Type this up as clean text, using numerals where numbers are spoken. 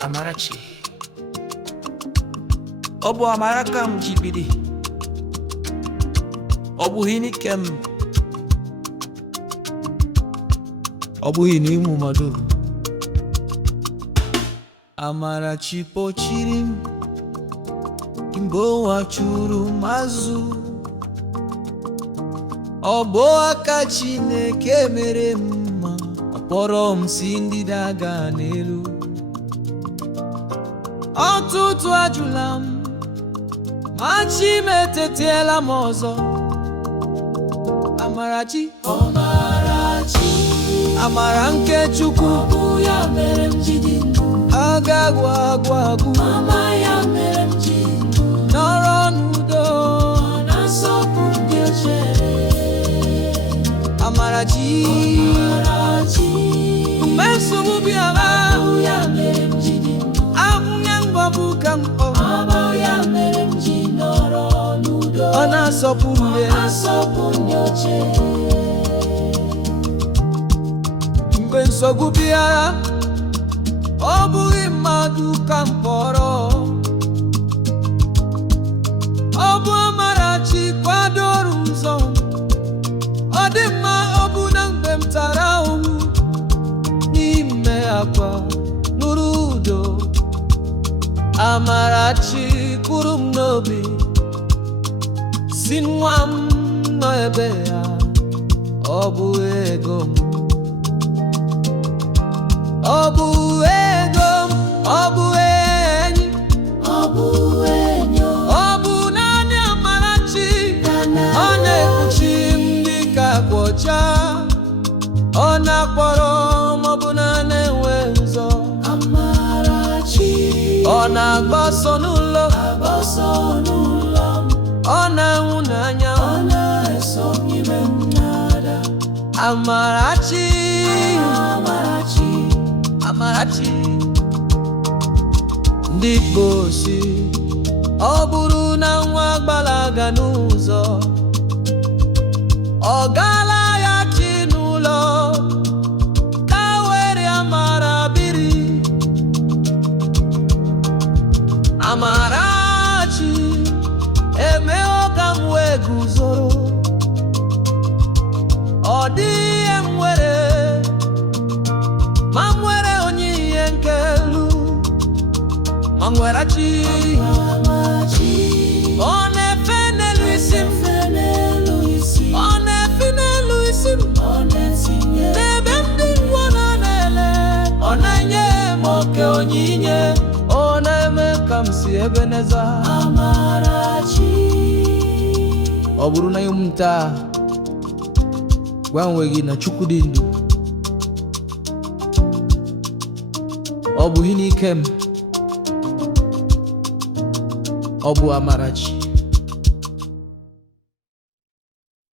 Amarachi. Obu Amarakam jibidi. Obu hinikem. Obu hinimu madu. Amarachi pochirim. Imbo wachuru mazu. Obo aka Chineke mere mma. Ọkpọrọ m si ndị daga n'elu. Ọtụtụ ajụla m, ma chi m etetiela m ọzọ. Amarachi, Amarachi, amara nke Chukwu, ọ bụ ya mere m ji dị ndụ. agagụ agwụ agwụ, Mama ya mere m ji ndụ. nọrọ n'udo. Ọ na-asọpụrụ ndị ochie. Amarachi, Amarachi, mgbe nsogbu bịara, ọ bụ ya mere m ji dị ndụ. ahụhụ ngọbụ ka mkpọ, Ọ bụ ya mere m ji nọrọ n'udo. ọ na-asọpụrụ Ọ ya. na-asọpụrụ ndị ochie. Mgbe nsogbu bịara, ọ bụghị mmadụ ka mkpọrọ. Ọ bụ Amarachi kwadoro ụzọ. Ọ dị mma ọ bụ na mgbe m tara ahụhụ n'ime akwa nụrụ udo. Amarachi kwuru m n'obi, si nwa m nọ ebe ya, ọ bụ ego m. Ọ bụ ego m, ọ bụ enyi, Ọ bụ enyi o. ọ bụ naanị Amarachi. Naanị Ọ na-ekpuchi m dịka akwa ọcha, ọ na-akpọrọ m ọbụna na-enwe ụzọ. Amarachi, Ọ na-agba ọsọ n'ụlọ, agbọsọ n'ụlọ m. ọ na-ahụ n'anya. Ọ na-eso m n'ime mmadụ. Amarachi, Amarachi, Amarachi. Ndị Igbo si, ọ bụrụ na nwa gbalaga n'ụzọ, ọ gaala ya chi n'ụlọ, ka were amara biri. Amarachi emeo ka m wee guzoro. Ọ dịghị m nwere, ma m nwere onyinye nke elu, ma m nwere chi. Amarachi, Ọ na-efe n'elu isi m, efe n'elu isi. ọ na-efe n'elu isi m, Ọ na-etinye n'ebe ndị ngwọ nọ na-ele. Ọ na-enye m oke onyinye, ọ na-eme ka m si Ebeneza. Amarachi. Ọ bụrụ na ịmụ taa, gwa onwe gị na Chukwu dị ndụ. Ọ bụghị n'ike m, ọ bụ Amarachi.